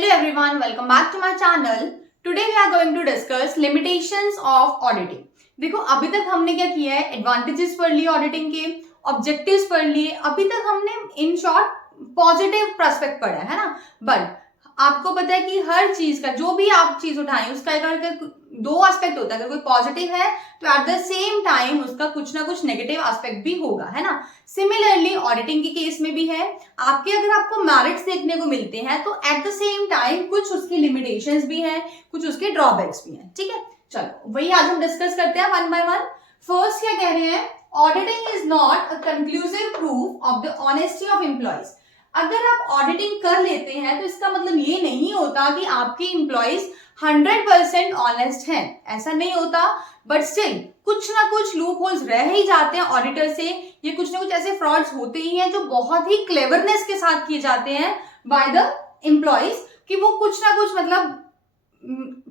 Hello everyone, welcome back to my channel. Today we are going to discuss limitations of auditing. देखो अभी तक हमने क्या किया है, एडवांटेजेस पढ़ लिए ऑडिटिंग के, ऑब्जेक्टिव्स पढ़ लिए. अभी तक हमने इन शॉर्ट पॉजिटिव प्रोस्पेक्ट पढ़ा है ना. बट आपको पता है कि हर चीज का जो भी आप चीज उठाएं उसका अगर दो एस्पेक्ट होता है. अगर कोई पॉजिटिव है तो एट द सेम टाइम उसका कुछ ना कुछ नेगेटिव एस्पेक्ट भी होगा, है ना. सिमिलरली ऑडिटिंग के केस में भी है. आपको मेरिट्स देखने को मिलते हैं तो एट द सेम टाइम कुछ उसकी लिमिटेशंस भी हैं, कुछ उसके ड्रॉबैक्स भी हैं. ठीक है, चलो वही आज हम डिस्कस करते हैं वन बाय वन. फर्स्ट क्या कह रहे हैं, auditing is not a conclusive proof of the honesty of employees. अगर आप ऑडिटिंग कर लेते हैं तो इसका मतलब ये नहीं होता कि आपके एम्प्लॉइज 100% ऑनेस्ट हैं, ऐसा नहीं होता. बट स्टिल कुछ ना कुछ लूप होल्स रह ही जाते हैं ऑडिटर से. ये कुछ ना कुछ ऐसे फ्रॉड्स होते ही हैं जो बहुत ही क्लेवरनेस के साथ किए जाते हैं बाय द एम्प्लॉइज, कि वो कुछ ना कुछ मतलब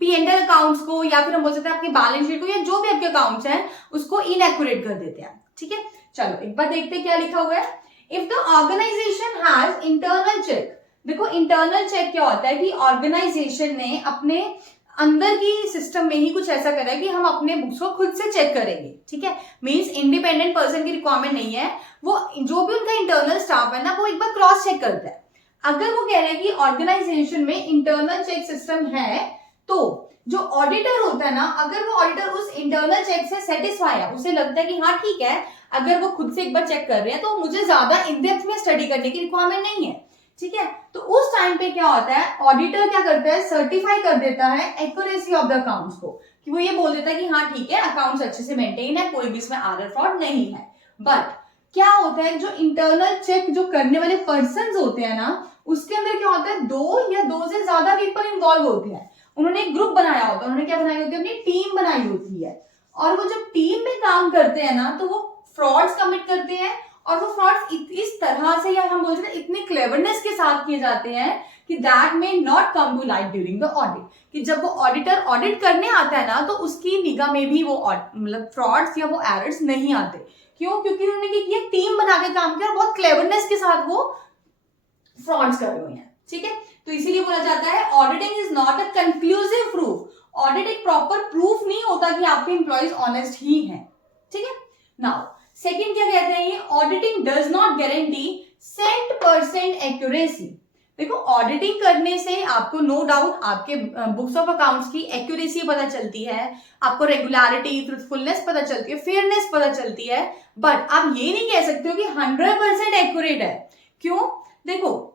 P&L अकाउंट्स को या फिर हम बोल सकते हैं आपकी बैलेंस शीट को या जो भी आपके अकाउंट्स हैं उसको इनएक्यूरेट कर देते हैं. ठीक है, चलो एक बार देखते हैं क्या लिखा हुआ है. If the organisation has internal check. देखो इंटरनल चेक क्या होता है कि ऑर्गेनाइजेशन ने अपने अंदर की सिस्टम में ही कुछ ऐसा करा है कि हम अपने बुक्स को खुद से चेक करेंगे. ठीक है, मींस इंडिपेंडेंट पर्सन की रिक्वायरमेंट नहीं है. वो जो भी उनका इंटरनल स्टाफ है ना वो एक बार क्रॉस चेक करता है. अगर वो कह रहे हैं कि ऑर्गेनाइजेशन में इंटरनल चेक सिस्टम है तो जो ऑडिटर होता है ना, अगर वो ऑडिटर उस इंटरनल चेक से सेटिस्फाई है, उसे लगता है कि हाँ ठीक है, अगर वो खुद से एक बार चेक कर रहे हैं तो मुझे ज्यादा इन डेप्थ में स्टडी करने की रिक्वायरमेंट नहीं है. ठीक है, तो उस टाइम पे क्या होता है, ऑडिटर क्या करता है, सर्टिफाई कर देता है एक्यूरेसी ऑफ द अकाउंट्स को, कि वो ये बोल देता है कि हाँ ठीक है अकाउंट्स अच्छे से मेंटेन है, कोई भी इसमें एरर फ्रॉड नहीं है. बट क्या होता है, जो इंटरनल चेक जो करने वाले पर्सन होते हैं ना, उसके अंदर क्या होता है, दो या दो से ज्यादा पीपल इन्वॉल्व होते हैं. उन्होंने एक ग्रुप बनाया होता है, उन्होंने क्या बनाई होती है, अपनी टीम बनाई होती है. और वो जब टीम में काम करते हैं ना तो वो फ्रॉड्स कमिट करते हैं. और वो फ्रॉड्स इस तरह से या हम बोलते हैं इतनी क्लेवरनेस के साथ किए जाते हैं कि that may not come to light during the audit. कि जब वो ऑडिटर ऑडिट करने आता है ना तो उसकी निगाह में भी वो मतलब फ्रॉड्स या वो एरर्स नहीं आते. क्यों? क्योंकि उन्होंने क्या किया, टीम बना के काम किया और बहुत क्लेवरनेस के साथ वो फ्रॉड्स कर रहे हैं. ठीक है, तो इसीलिए बोला जाता है auditing is not a conclusive proof. Audit एक प्रॉपर प्रूफ नहीं होता कि आपके एम्प्लॉइज ऑनेस्ट ही हैं. ठीक है, नाउ सेकंड क्या कहते हैं, ये auditing does not guarantee 100% accuracy. देखो ऑडिटिंग करने से आपको नो डाउट आपके बुक्स ऑफ अकाउंट्स की एक्यूरेसी पता चलती है, आपको रेगुलरिटी, ट्रूथफुलनेस पता चलती है, फेयरनेस पता चलती है. बट आप ये नहीं कह सकते हो कि 100% एक्यूरेट है. क्यों? देखो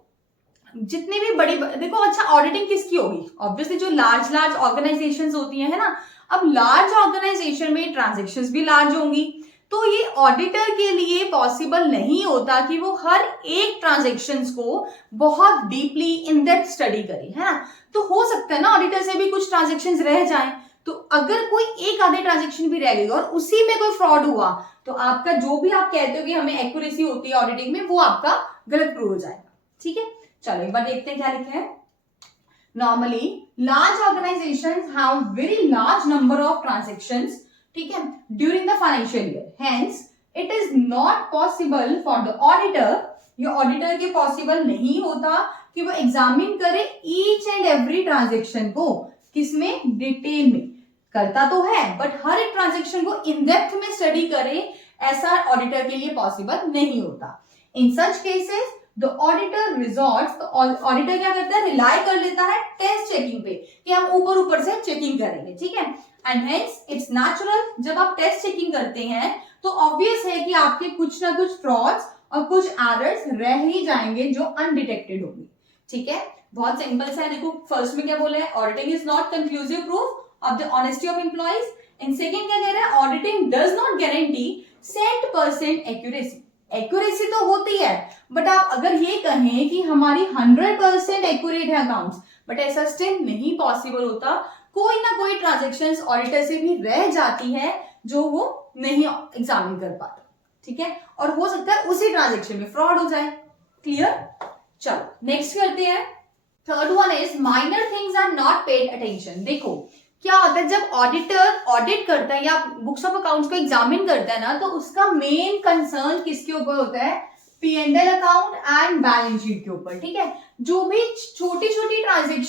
जितनी भी बड़ी देखो, अच्छा ऑडिटिंग किसकी होगी, ऑब्वियसली जो लार्ज ऑर्गेनाइजेशंस होती हैं, है ना. अब लार्ज ऑर्गेनाइजेशन में ट्रांजैक्शंस भी लार्ज होंगी, तो ये ऑडिटर के लिए पॉसिबल नहीं होता कि वो हर एक ट्रांजैक्शंस को बहुत डीपली इन डेप्थ स्टडी करे, है ना. तो हो सकता है ना ऑडिटर से भी कुछ ट्रांजैक्शंस रह जाएं. तो अगर कोई एक आधे ट्रांजैक्शन भी रह गई और उसी में कोई फ्रॉड हुआ तो आपका जो भी आप कहते हो कि हमें एक्यूरेसी होती है ऑडिटिंग में, वो आपका गलत प्रूव हो जाएगा. ठीक है, चलो एक बार देखते हैं क्या लिखे हैं. Normally large organisations have very large number of transactions, ठीक है, during the financial year. Hence it is not possible for the auditor, ये ऑडिटर के पॉसिबल नहीं होता कि वो एग्जामिन करे ईच एंड एवरी ट्रांजैक्शन को. किसमें? डिटेल में. करता तो है बट हर एक ट्रांजैक्शन को इन डेप्थ में स्टडी करे, ऐसा ऑडिटर के लिए पॉसिबल नहीं होता. In such cases the auditor resorts, तो ऑडिटर क्या करता है, रिलाई कर लेता है टेस्ट चेकिंग पे, कि हम ऊपर ऊपर से चेकिंग करेंगे. ठीक है, एंड हेंस इट्स नेचुरल, जब आप टेस्ट चेकिंग करते हैं तो ऑब्वियस है कि आपके कुछ ना कुछ फ्रॉड्स और कुछ एरर्स रह ही जाएंगे जो अनडिटेक्टेड होंगे. ठीक है, बहुत सिंपल सा है. देखो फर्स्ट में क्या बोला है, auditing is not conclusive proof of the honesty of employees. And second क्या कह रहा है, auditing does not guarantee 100% accuracy. Accuracy तो होती है बट आप अगर ये कहें कि हमारी 100% एक्यूरेट है अकाउंट्स, बट ऐसा स्टिल नहीं पॉसिबल होता. कोई ना कोई ट्रांजैक्शंस ऑडिटर से भी रह जाती है जो वो नहीं एग्जामिन कर पाता. ठीक है, और हो सकता है उसी ट्रांजैक्शन में फ्रॉड हो जाए. क्लियर? चलो नेक्स्ट करते हैं. Third one is minor things are not paid attention. देखो क्या होता है, जब ऑडिटर ऑडिट करता है या बुक्स ऑफ अकाउंट्स को एग्जामिन करता है ना, तो उसका मेन कंसर्न किसके ऊपर होता है, P&L account and balance sheet के ऊपर. ठीक है, जो भी छोटी छोटी ट्रांजेक्शन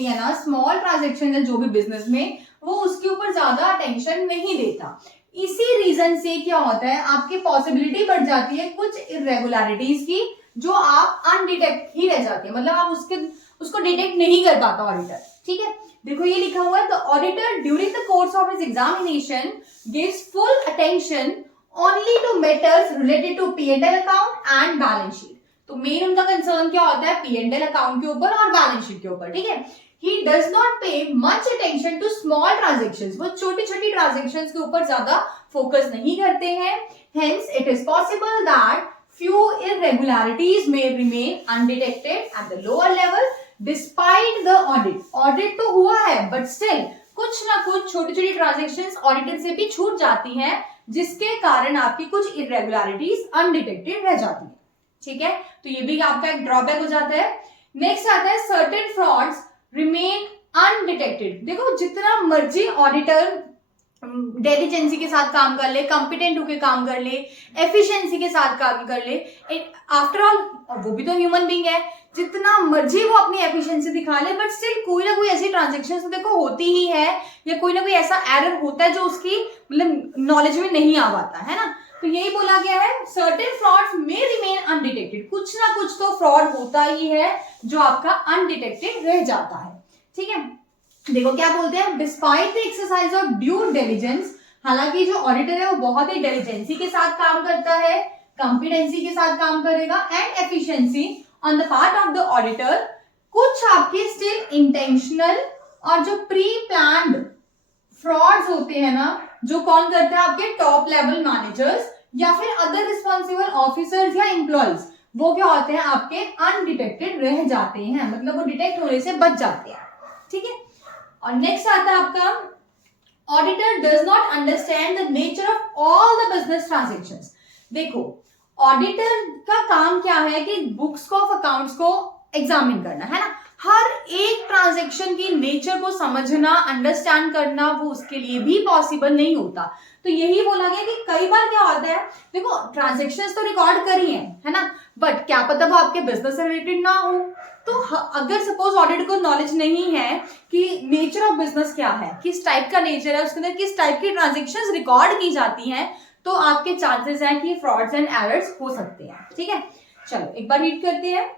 होती है ना, स्मॉल ट्रांजेक्शन है जो भी बिजनेस में, वो उसके ऊपर ज्यादा अटेंशन नहीं देता। इसी रीजन से क्या होता है, आपकी पॉसिबिलिटी बढ़ जाती है कुछ इरेगुलरिटीज की, जो आप अनडिटेक्ट ही रह जाती है, मतलब आप उसको डिटेक्ट नहीं कर पाता ऑडिटर। ठीक है, देखो ये लिखा हुआ है, the auditor during the course of his examination gives full attention only to matters related to P&L account and balance sheet. तो मेन उनका कंसर्न क्या होता है, P&L अकाउंट के ऊपर और बैलेंस शीट के ऊपर। ठीक है, he does not pay much attention to small transactions, वो छोटी छोटी ट्रांजेक्शंस के ऊपर ज्यादा फोकस नहीं करते हैं। Hence it is possible that few irregularities may remain undetected at the lower level despite the audit। Audit तो हुआ है बट स्टिल कुछ ना कुछ छोटी छोटी ट्रांजेक्शंस ऑडिटर से भी छूट जाती हैं, जिसके कारण आपकी कुछ इरेगुलरिटीज अनडिटेक्टेड रह जाती है। ठीक है, तो ये भी आपका एक ड्रॉबैक हो जाता है। नेक्स्ट आता है सर्टेन फ्रॉड्स रिमेन अनडिटेक्टेड। देखो जितना मर्जी ऑडिटर डेलिजेंसी के साथ काम कर ले, कॉम्पिटेंट होकर काम कर ले, एफिशिएंसी के साथ काम कर ले, आफ्टर ऑल वो भी तो ह्यूमन बीइंग है, जितना मर्जी वो अपनी एफिशिएंसी दिखा ले, बट स्टिल कोई ना कोई ऐसी ट्रांजेक्शन तो देखो होती ही है, या कोई ना कोई ऐसा एरर होता है जो उसकी मतलब नॉलेज में नहीं आ पाता है ना। तो यही बोला गया है, सर्टेन फ्रॉड्स में रिमेन अनडिटेक्टेड, कुछ ना कुछ तो फ्रॉड होता ही है जो आपका अनडिटेक्टेड रह जाता है। ठीक है, देखो क्या बोलते हैं, despite the exercise of due diligence, हालांकि जो ऑडिटर है वो बहुत ही डिलिजेंसी के साथ काम करता है, कॉम्पिटेंसी के साथ काम करेगा and efficiency on the part of the auditor, कुछ आपके स्टिल इंटेंशनल और जो प्री प्लान्ड फ्रॉड्स होते हैं ना, जो कौन करते हैं, आपके टॉप लेवल मैनेजर्स या फिर अदर रिस्पॉन्सिबल ऑफिसर्स या एम्प्लॉइज, वो क्या होते हैं, आपके अनडिटेक्टेड रह जाते हैं, मतलब वो डिटेक्ट होने से बच जाते हैं। ठीक है, और नेक्स्ट आता है आपका, auditor does not understand the nature of all the business transactions. देखो ऑडिटर का काम क्या है कि बुक्स ऑफ अकाउंट्स को एग्जामिन करना है ना, हर एक ट्रांजैक्शन की नेचर को समझना, अंडरस्टैंड करना वो उसके लिए भी पॉसिबल नहीं होता। तो यही बोला गया कि कई बार क्या होता है, देखो ट्रांजैक्शंस तो रिकॉर्ड करी है ना, बट क्या पता वो आपके बिजनेस से रिलेटेड ना हो। तो अगर सपोज ऑडिटर को नॉलेज नहीं है कि नेचर ऑफ बिजनेस क्या है, किस टाइप का नेचर है, उसके अंदर किस टाइप की ट्रांजैक्शंस रिकॉर्ड की जाती हैं, तो आपके चांसेस हैं कि फ्रॉड्स एंड एरर्स हो सकते हैं। ठीक है, चलो एक बार रीड करते हैं।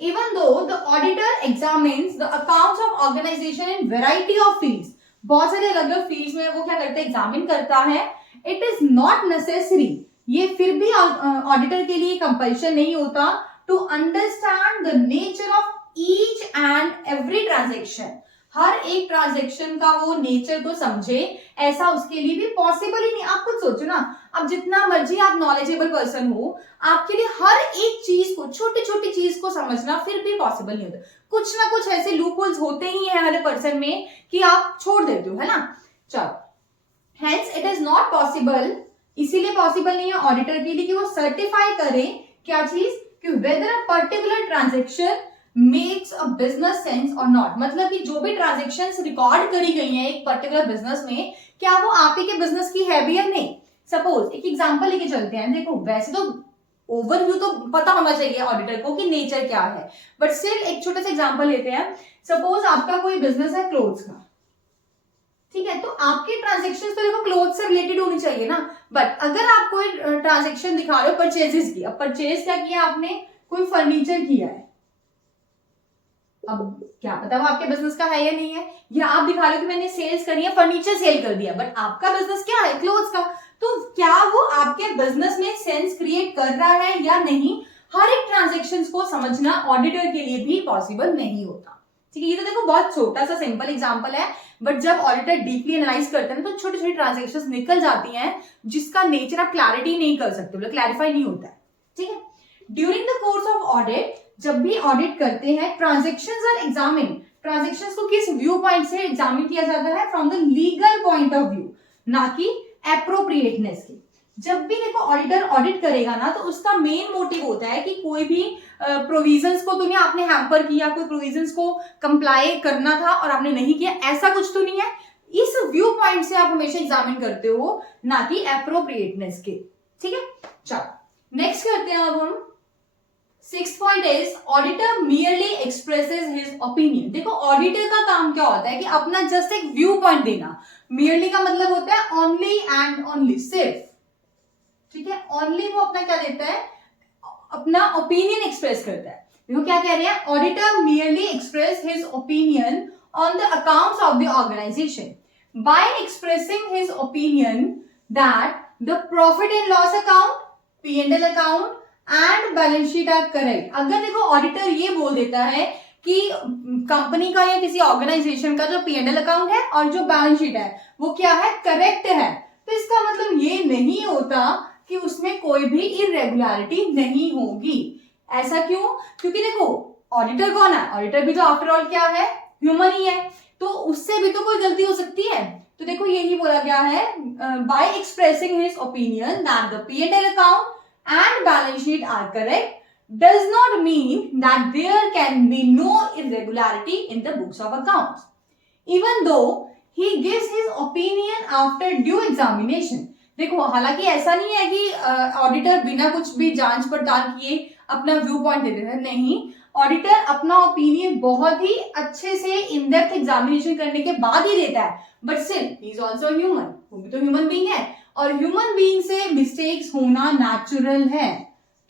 Even though the auditor examines the accounts of organization in variety of fields, बहुत सारे अलग अलग फील्ड्स में वो क्या करता है, एग्जामिन करता है, it is not necessary, ये फिर भी ऑडिटर के लिए कंपल्शन नहीं होता to understand the nature of each and every transaction, हर एक ट्रांजेक्शन का वो नेचर को समझे, ऐसा उसके लिए भी पॉसिबल ही नहीं। आप खुद सोचो ना, अब जितना मर्जी आप नॉलेजेबल पर्सन हो, आपके लिए हर एक चीज को, छोटी छोटी चीज को समझना फिर भी पॉसिबल नहीं होता। कुछ ना कुछ ऐसे लूप होल्स होते ही हैं हर पर्सन में कि आप छोड़ देते हो, है ना। चलो, hence it is not possible, इसीलिए पॉसिबल नहीं है ऑडिटर के लिए कि वो सर्टिफाई करे क्या चीज, कि weather a particular transaction makes a business sense और नॉट, मतलब कि जो भी ट्रांजेक्शंस रिकॉर्ड करी गई हैं एक पर्टिकुलर बिजनेस में, क्या वो आप ही के बिजनेस की है भी या नहीं। सपोज एक एग्जांपल लेके चलते हैं, देखो वैसे तो ओवरव्यू तो पता होना चाहिए ऑडिटर को कि नेचर क्या है, बट स्टिल एक छोटा सा एग्जांपल लेते हैं। सपोज आपका कोई बिजनेस है क्लोथ्स का, ठीक है, तो आपकी ट्रांजेक्शंस तो देखो क्लोथ से रिलेटेड होनी चाहिए ना, बट अगर आप कोई ट्रांजेक्शन दिखा रहे हो परचेजेस की, अब परचेज क्या किया आपने, कोई फर्नीचर किया है, अब क्या पता वो आपके बिजनेस का है या नहीं है, या आप दिखा रहे हो कि मैंने सेल्स करी है, फर्नीचर सेल कर दिया, बट आपका बिजनेस क्या है, क्लोथ्स का, तो क्या वो आपके बिजनेस में सेंस क्रिएट कर रहा है या नहीं, हर एक ट्रांजेक्शंस को समझना ऑडिटर के लिए भी पॉसिबल नहीं होता। ठीक है, ये तो देखो बहुत छोटा सा सिंपल एग्जांपल है, बट जब ऑडिटर डीपली एनालाइज करते हैं तो छोटी छोटी ट्रांजेक्शंस निकल जाती हैं जिसका नेचर आप क्लैरिटी नहीं कर सकते, मतलब क्लैरिफाई नहीं होता है। ठीक है, during the course of audit, जब भी ऑडिट करते हैं, ट्रांजेक्शंस आर एग्जामिन, ट्रांजेक्शंस को किस व्यू पॉइंट से एग्जामिन किया जाता है, from the legal point of view, ना कि एप्रोप्रिएटनेस की। जब भी देखो ऑडिटर ऑडिट करेगा ना, तो उसका मेन मोटिव होता है कि कोई भी प्रोविजंस को तो नहीं आपने हैम्पर किया, कोई प्रोविजंस को कंप्लाई करना था और आपने नहीं किया, ऐसा कुछ तो नहीं है। इस व्यू पॉइंट से आप हमेशा एग्जामिन करते हो, ना कि एप्रोप्रिएटनेस के। ठीक है, चलो नेक्स्ट करते हैं अब हम sixth point is auditor merely expresses his opinion. देखो ऑडिटर का काम क्या होता है कि अपना जस्ट एक व्यू पॉइंट देना। मियरली का मतलब होता है ओनली एंड ओनली, सिर्फ, ठीक है। ओनली वो अपना क्या देता है, अपना ओपिनियन एक्सप्रेस करता है। देखो क्या कह रहे हैं, auditor merely express his opinion on the accounts of the organisation by expressing his opinion that the profit and loss account, P&L account and balance sheet are correct. अगर देखो ऑडिटर ये बोल देता है कि कंपनी का या किसी ऑर्गेनाइजेशन का जो P&L अकाउंट है और जो बैलेंस शीट है वो क्या है, करेक्ट है, तो इसका मतलब ये नहीं होता कि उसमें कोई भी इरेगुलरिटी नहीं होगी। ऐसा क्यों? क्योंकि देखो ऑडिटर कौन है, ऑडिटर भी तो आफ्टर ऑल क्या है, ह्यूमन ही है, तो उससे भी तो कोई गलती हो सकती है। तो देखो यही बोला गया है, bye expressing his opinion that the P&L account and balance sheet are correct does not mean that there can be no irregularity in the books of accounts, even though he gives his opinion after due examination। देखो हालांकि ऐसा नहीं है कि auditor बिना कुछ भी जांच पड़ताल किए अपना व्यू पॉइंट दे देता है, नहीं, ऑडिटर अपना ओपिनियन बहुत ही अच्छे से इन डेप्थ एग्जामिनेशन करने के बाद ही देता है, but still he is also human, वो भी तो ह्यूमन बीइंग है, और ह्यूमन बीइंग से मिस्टेक्स होना नेचुरल है,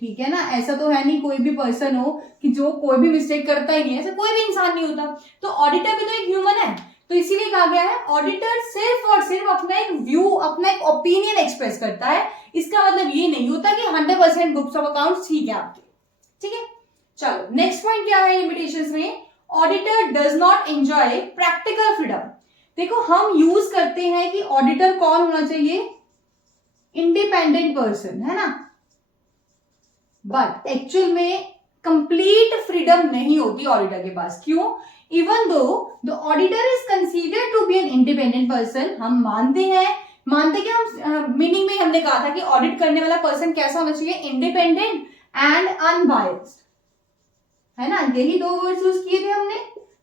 ठीक है ना। ऐसा तो है नहीं कोई भी पर्सन हो कि जो कोई भी मिस्टेक करता ही नहीं है, ऐसा कोई भी इंसान नहीं होता, तो ऑडिटर भी तो एक ह्यूमन है। तो इसीलिए कहा गया है ऑडिटर सिर्फ और सिर्फ अपना एक व्यू, अपना एक ओपिनियन एक्सप्रेस करता है। इसका मतलब ये नहीं होता कि 100% बुक्स ऑफ अकाउंट्स ठीक है आपके, ठीक है। चलो नेक्स्ट पॉइंट क्या है लिमिटेशंस में, auditor does not enjoy practical freedom. देखो हम यूज करते हैं कि ऑडिटर कौन होना चाहिए, इंडिपेंडेंट पर्सन, है ना, बट एक्चुअल में कंप्लीट फ्रीडम नहीं होती ऑडिटर के पास। क्यों? Even though the auditor is considered to be an independent person, हम मानते कि हम मीनिंग में हमने कहा था कि ऑडिट करने वाला पर्सन कैसा होना चाहिए, इंडिपेंडेंट एंड अनबायस्ड, है ना, यही दो वर्ड्स यूज किए थे हमने,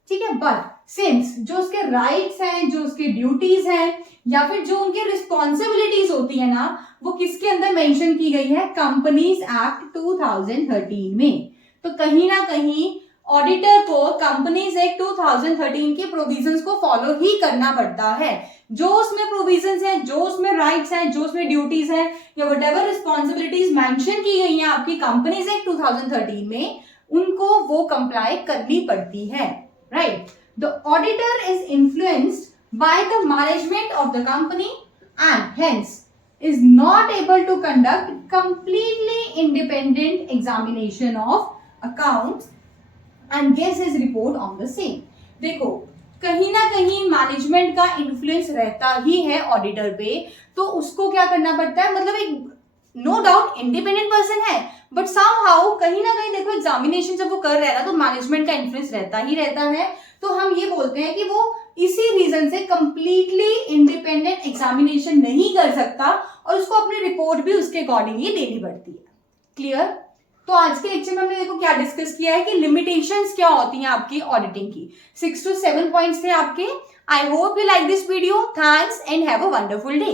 ठीक है। बट सिंस जो उसके राइट्स हैं, जो उसके ड्यूटीज हैं, या फिर जो उनकी रिस्पॉन्सिबिलिटीज होती है ना, वो किसके अंदर मेंशन की गई है, कंपनीज एक्ट 2013 में। तो कहीं ना कहीं ऑडिटर को कंपनीज एक्ट 2013 के प्रोविजंस को फॉलो ही करना पड़ता है। जो उसमें प्रोविजंस हैं, जो उसमें राइट्स हैं, जो उसमें ड्यूटीज हैं, या व्हाटएवर रिस्पॉन्सिबिलिटीज मेंशन की गई हैं आपकी कंपनीज एक्ट 2013 में, उनको वो कंप्लाई करनी पड़ती है, right. The auditor is influenced by the management of the company and hence is not able to conduct completely independent examination of accounts and gives his report on the same। देखो कहीं ना कहीं management का influence रहता ही है auditor पे, तो उसको क्या करना पड़ता है, मतलब एक नो डाउट इंडिपेंडेंट पर्सन है, बट समहाउ कहीं ना कहीं देखो एग्जामिनेशन जब वो कर रहा है ना, तो मैनेजमेंट का इन्फ्लुएंस रहता ही रहता है। तो हम ये बोलते हैं कि वो इसी रीजन से कंप्लीटली इंडिपेंडेंट एग्जामिनेशन नहीं कर सकता और उसको अपनी रिपोर्ट भी उसके अकॉर्डिंग ही देनी पड़ती है। क्लियर? तो आज के लेक्चर में हमने देखो क्या डिस्कस किया है कि लिमिटेशंस क्या होती हैं आपकी ऑडिटिंग की। 6 to 7 पॉइंट्स थे आपके। I hope you like this video. Thanks and have a wonderful day.